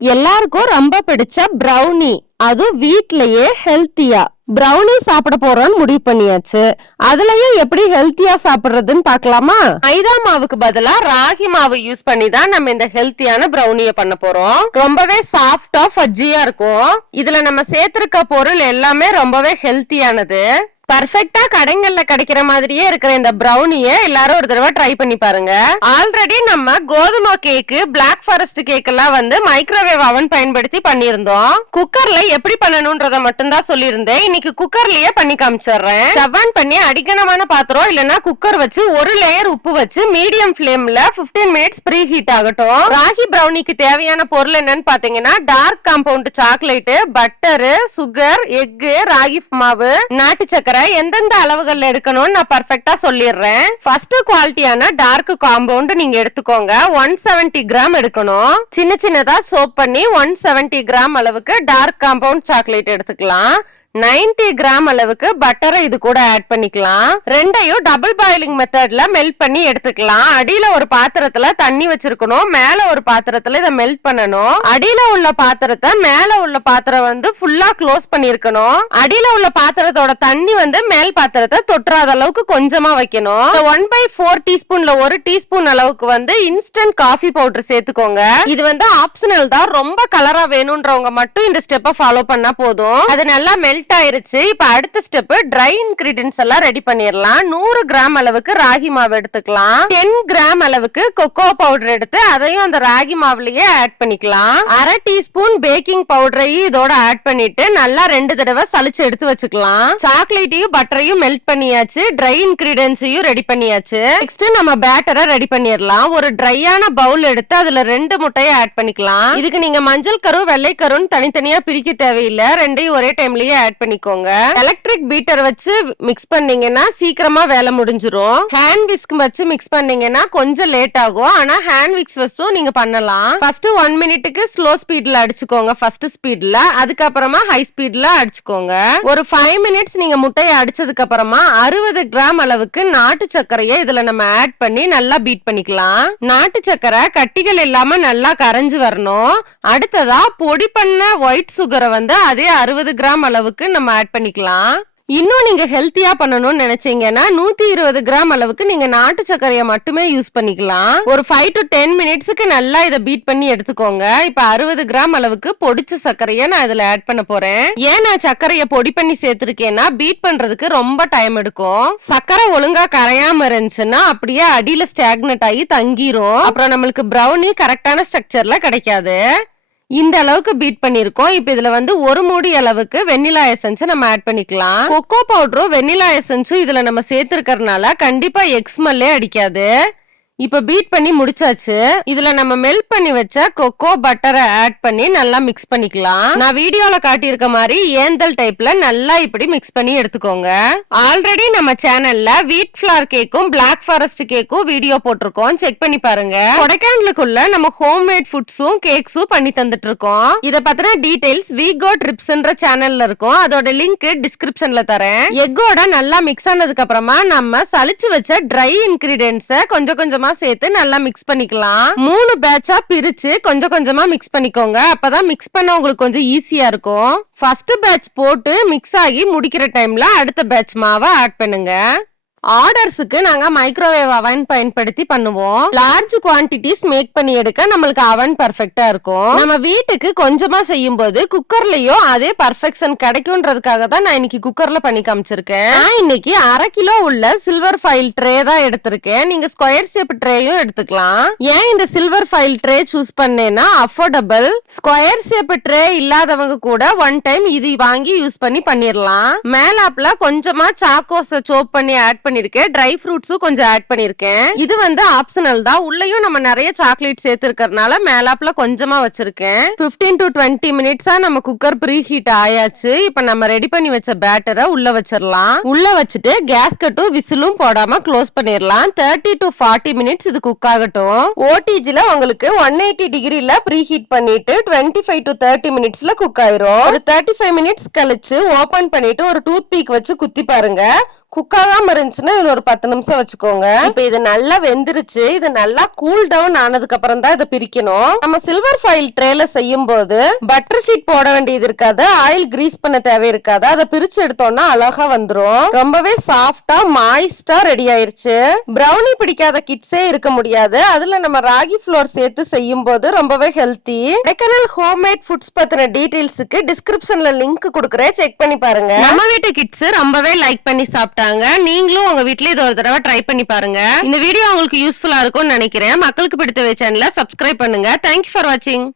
எல்லாருக்கும் ரொம்ப பிடிச்ச பிரவுனி, அதுவும் வீட்லயே ஹெல்த்தியா பிரவுனி சாப்பிட போறோம்னு முடிவு பண்ணியாச்சு. அதுலயும் எப்படி ஹெல்த்தியா சாப்பிடுறதுன்னு பாக்கலாமா? மைதா மாவுக்கு பதிலா ராகி மாவு யூஸ் பண்ணி தான் நம்ம இந்த ஹெல்த்தியான பிரவுனிய பண்ண போறோம். ரொம்பவே சாஃப்டா ஃபஜ்ஜியா இருக்கும். இதுல நம்ம சேர்த்திருக்க பொருள் எல்லாமே ரொம்பவே ஹெல்த்தியானது. பர்ஃபெக்ட்டா கடைகள்ல கிடைக்கிற மாதிரியே இருக்கிற இந்த பிரவுனிய எல்லாரும் ஒரு தடவை ட்ரை பண்ணி பாருங்க. ஆல்ரெடி நம்ம கோதுமை கேக்கு, பிளாக் ஃபாரஸ்ட் கேக் எல்லாம் மைக்ரோவேவ் அவன் பயன்படுத்தி பண்ணிருந்தோம். குக்கர்ல எப்படி பண்ணணும்ன்றத மட்டும் தான் சொல்லியிருந்தேன். இன்னைக்கு குக்கர்லயே பண்ணி காமிச்சிடுறேன். ஸ்டவ் ஆன் பண்ணி அடிக்கனமான பாத்திரம் இல்லனா குக்கர் வச்சு ஒரு லேயர் உப்பு வச்சு மீடியம் ஃபிளேம்ல 15 மினிட்ஸ் ப்ரீ ஹீட் ஆகட்டும். ராகி பிரவுனிக்கு தேவையான பொருள் என்னன்னு பாத்தீங்கன்னா dark compound chocolate, butter, sugar, egg, ragi மாவு, நாட்டு சக்கரை எந்தெந்த அளவுகள் எடுக்கணும்னு நான் பர்ஃபெக்ட்டா சொல்லிடுறேன். ஃபர்ஸ்ட் குவாலிட்டியான டார்க் காம்பவுண்ட் நீங்க எடுத்துக்கோங்க. 170 கிராம் எடுக்கணும். சின்ன சின்னதா சோப் பண்ணி 170 கிராம் அளவுக்கு டார்க் காம்பவுண்ட் சாக்லேட் எடுத்துக்கலாம். 90 கிராம் அளவுக்கு பட்டரை இது கூட ஆட் பண்ணிக்கலாம். ரெண்டையும் டபுள் பாயிலிங் மெத்தட்ல மெல்ட் பண்ணி எடுத்துக்கலாம். அடியில ஒரு பாத்திரத்துல தண்ணி வச்சிருக்கணும், மேல ஒரு பாத்திரத்துல இதை மெல்ட் பண்ணணும். அடியில உள்ள பாத்திரத்தை மேல உள்ள பாத்திரம் ஃபுல்லா க்ளோஸ் பண்ணிருக்கணும். அடியில உள்ள பாத்திரத்தோட தண்ணி மேல் பாத்திரத்தை தொற்றாத அளவுக்கு கொஞ்சமா வைக்கணும். 1/4 டீஸ்பூன்ல 1 டீஸ்பூன் அளவுக்கு இன்ஸ்டன்ட் காஃபி பவுடர் சேர்த்துக்கோங்க. இது ஆப்ஷனல் தான். ரொம்ப கலரா வேணும்ன்றவங்க மட்டும் இந்த ஸ்டெப்பை ஃபாலோ பண்ணா போதும். அது நல்லா மெல்ட் ஆயிருச்சு. இப்ப அடுத்த ஸ்டெப் ட்ரை இன்கிரிடியன்ட்ஸ் எல்லாம் ரெடி பண்ணிரலாம். 100 கிராம் அளவுக்கு ராகி மாவு எடுத்துக்கலாம். 10 கிராம் அளவுக்கு கொக்கோ பவுடர் எடுத்து அதையும் அந்த ராகி மாவுலயே ஆட் பண்ணிக்கலாம். 1/2 டீஸ்பூன் பேக்கிங் பவுடரையும் இதோட ஆட் பண்ணிட்டு நல்லா 2 தடவை சலிச்சு எடுத்து வச்சுக்கலாம். சாக்லேட்டையும் பட்டரையும் மெல்ட் பண்ணியாச்சு. ட்ரை இன்கிரிடியன்ட்ஸையும் ரெடி பண்ணியாச்சு. நெக்ஸ்ட் நம்ம பேட்டரை ரெடி பண்ணிரலாம். ஒரு ட்ரையான பவுல் எடுத்து அதுல 2 முட்டையை ஆட் பண்ணிக்கலாம். இதுக்கு நீங்க மஞ்சள் கரு, வெள்ளை கருன்னு தனித்தனியா பிரிக்க தேவையில்லை. ரெண்டையும் ஒரே டைம்லயே ஆட் பண்ணிக்கோங்க. எலக்ட்ரிக் பீட்டர் வச்சு மிக்ஸ் பண்ணீங்கன்னா சீக்கிரமா வேலை முடிஞ்சிரும். ஹேண்ட் விஸ்க் வச்சு மிக்ஸ் பண்ணீங்கன்னா கொஞ்சம் லேட் ஆகும். ஆனா ஹேண்ட் விஸ்க் வச்சும் நீங்க பண்ணலாம். ஃபர்ஸ்ட் 1 மினிட்டுக்கு ஸ்லோ ஸ்பீட்ல அடிச்சுக்கோங்க. ஃபர்ஸ்ட் ஸ்பீட்ல, அதுக்கப்புறமா ஹை ஸ்பீட்ல அடிச்சுக்கோங்க. ஒரு 5 மினிட்ஸ் நீங்க முட்டையை அடிச்சதுக்கு அப்புறமா 60 கிராம் அளவுக்கு நாட்டு சர்க்கரையை இதுல நம்ம ஆட் பண்ணி நல்லா பீட் பண்ணிக்கலாம். நாட்டு சர்க்கரை கட்டிகள் இல்லாம நல்லா கரைஞ்சு வரணும். அடுத்ததா பொடி பண்ண ஒயிட் சுகரை அதே 60 கிராம் அளவுக்கு நம்ம ஆட் பண்ணிக்கலாம். இன்னும் நீங்க ஹெல்த்தியா பண்ணணும்னு நினைச்சீங்கன்னா 120 கிராம் அளவுக்கு நீங்க நாட்டு சர்க்கரையை மட்டுமே யூஸ் பண்ணிக்கலாம். ஒரு 5 to 10 மினிட்ஸ்க்கு நல்லா இதை பீட் பண்ணி எடுத்துக்கோங்க. இப்ப 60 கிராம் அளவுக்கு பொடிச்ச சர்க்கரையை நான் இதுல ஆட் பண்ண போறேன். ஏன் நான் சர்க்கரையை பொடி பண்ணி சேர்த்திருக்கேன்னா பீட் பண்றதுக்கு ரொம்ப டைம் எடுக்கும். சர்க்கரை ஒழுங்கா கரையாம இருந்துச்சுன்னா அப்படியே அடியில ஸ்டாக்னட் ஆகி தங்கிரும். அப்புறம் நம்மளுக்கு பிரவுனி கரெக்டான ஸ்ட்ரக்சர்ல கிடைக்காது. இந்த அளவுக்கு பீட் பண்ணிருக்கோம். இப்ப இதுல ஒரு மூடி அளவுக்கு வெண்ணிலா எசன்ஸ் நம்ம ஆட் பண்ணிக்கலாம். கொக்கோ பவுடரும் வெண்ணிலா எசன்ஸும் இதுல நம்ம சேர்த்திருக்கறனால கண்டிப்பா எக் ஸ்மெல்லே அடிக்காது. இப்ப பீட் பண்ணி முடிச்சாச்சு. இதுல நம்ம மெல்ட் பண்ணி வச்ச கொக்கோ பட்டரை ஆட் பண்ணி நல்லா மிக்ஸ் பண்ணிக்கலாம். நான் வீடியோல காட்டியிருக்க மாதிரி ஏந்தல் டைப்ல நல்லா இப்படி மிக்ஸ் பண்ணி எடுத்துக்கோங்க. ஆல்ரெடி நம்ம சேனல்ல வீட் ஃபிளார் கேக்கும் பிளாக் ஃபாரஸ்ட் கேக்கும் வீடியோ போட்டிருக்கோம், செக் பண்ணி பாருங்க. கொடைக்கானலுக்குள்ள நம்ம ஹோம்மேட் ஃபுட்ஸும் கேக்ஸும் பண்ணி தந்துட்டு இருக்கோம். இத பத்தின டீடைல்ஸ் வீகோ ட்ரிப்ஸ்ன்ற சேனல்ல இருக்கும். அதோட லிங்க் டிஸ்கிரிப்ஷன்ல தரேன். எக்கோட நல்லா மிக்ஸ் ஆனதுக்கு அப்புறமா நம்ம சலிச்சு வச்ச ட்ரை இன்கிரிடியன்ட்ஸை கொஞ்சம் கொஞ்சமா சேர்த்து நல்லா மிக்ஸ் பண்ணிக்கலாம். 3 பேட்சா பிரிச்சு கொஞ்சம் கொஞ்சமா மிக்ஸ் பண்ணிக்கோங்க. அப்பதான் மிக்ஸ் பண்ண உங்களுக்கு கொஞ்சம் ஈஸியா இருக்கும். ஃபர்ஸ்ட் பேட்ச் போட்டு மிக்ஸ் ஆகி முடிக்கிற டைம்ல அடுத்த பேட்ச் மாவை ஆட் பண்ணுங்க. ஆர்டர்ஸுக்கு நாங்க மைக்ரோவேவ் அவன் பயன்படுத்தி பண்ணுவோம். லார்ஜ் குவான்டிட்டிஸ் மேக் பண்ணி எடுக்க நம்மளுக்கு அவன் பர்ஃபெக்ட்டா இருக்கும். நம்ம வீட்டுக்கு கொஞ்சமா செய்யும் போது குக்கர்லயும் அதே பர்ஃபெக்ஷன் கிடைக்கும்ன்றதுக்காக தான் நான் இன்னைக்கு குக்கர்ல பண்ணி காமிச்சிருக்கேன். நான் இன்னைக்கு 1/2 கிலோ உள்ள சில்வர் ஃபைல் ட்ரே தான் எடுத்திருக்கேன். நீங்க ஸ்கொயர் ஷேப் ட்ரேயும் எடுத்துக்கலாம். ஏன் இந்த சில்வர் ஃபைல் ட்ரே சூஸ் பண்ணேன்னா அஃபோர்டபிள். ஸ்கொயர் ஷேப் ட்ரே இல்லாதவங்க கூட ஒன் டைம் இது வாங்கி யூஸ் பண்ணி பண்ணிரலாம். மேலாப்ல கொஞ்சமா சாக்கோஸ சோப் பண்ணி ஆட் பண்ணிருக்கேன். ட்ரை ஃப்ரூட்ஸும் கொஞ்சம் ஆட் பண்ணிருக்கேன். இது ஆப்ஷனல் தான். உள்ளேயும் நம்ம நிறைய சாக்லேட் சேர்த்திருக்கறனால மேலாப்ல கொஞ்சமா வச்சிருக்கேன். 15 to 20 மினிட்ஸா நம்ம குக்கர் ப்ரீ ஹீட் ஆயாச்சு. இப்ப நம்ம ரெடி பண்ணி வச்ச பேட்டரை உள்ள வச்சிரலாம். உள்ள வச்சுட்டு கேஸ்கட்டும் விசிலும் போடாம க்ளோஸ் பண்ணிரலாம். 30 to 40 மினிட்ஸ் இது குக் ஆகட்டும். ஓடிஜில உங்களுக்கு 180 டிகிரில ப்ரீ ஹீட் பண்ணிட்டு 25 to 30 மினிட்ஸ்ல குக் ஆயிரும். ஒரு 35 மினிட்ஸ் கழிச்சு ஓபன் பண்ணிட்டு ஒரு டூத் பீக் வச்சு குத்தி பாருங்க. குக் ஆகாம இருந்துச்சுன்னா இன்னும் ஒரு 10 நிமிஷம் வச்சுக்கோங்க. இப்ப இது நல்லா வெந்துருச்சு. இது நல்லா கூல் டவுன் ஆனதுக்கு அப்புறம் தான் இதை பிரிக்கணும். நம்ம சில்வர் ஃபாயில் ட்ரேல செய்யும் போது பட்டர் ஷீட் போட வேண்டியது இருக்காது, ஆயில் கிரீஸ் பண்ண தேவை இருக்காது. அதை பிரிச்சு எடுத்தோம்னா அழகா வந்துரும். ரொம்பவே சாஃப்டா மாய்ஸ்டா ரெடி ஆயிருச்சு. பிரவுனி பிடிக்காத கிட்ஸே இருக்க முடியாது. அதுல நம்ம ராகி ஃப்ளோர் சேர்த்து செய்யும் போது ரொம்பவே ஹெல்த்தி. கொடைக்கானல் ஹோம்மேட் ஃபுட்ஸ் பத்தின டீடைல்ஸ்க்கு டிஸ்கிரிப்ஷன்ல லிங்க் கொடுக்குறேன், செக் பண்ணி பாருங்க. நம்ம வீட்டு கிட்ஸ் ரொம்பவே லைக் பண்ணி சாப்பிட்டாங்க. நீங்களும் உங்க வீட்ல இது ஒரு தடவை ட்ரை பண்ணி பாருங்க. இந்த வீடியோ உங்களுக்கு யூஸ்ஃபுல்லா இருக்கும்னு நினைக்கிறேன். மக்களுக்கு பிடித்த சேனலை சப்ஸ்கிரைப் பண்ணுங்க. தேங்க்யூ ஃபார் வாட்சிங்.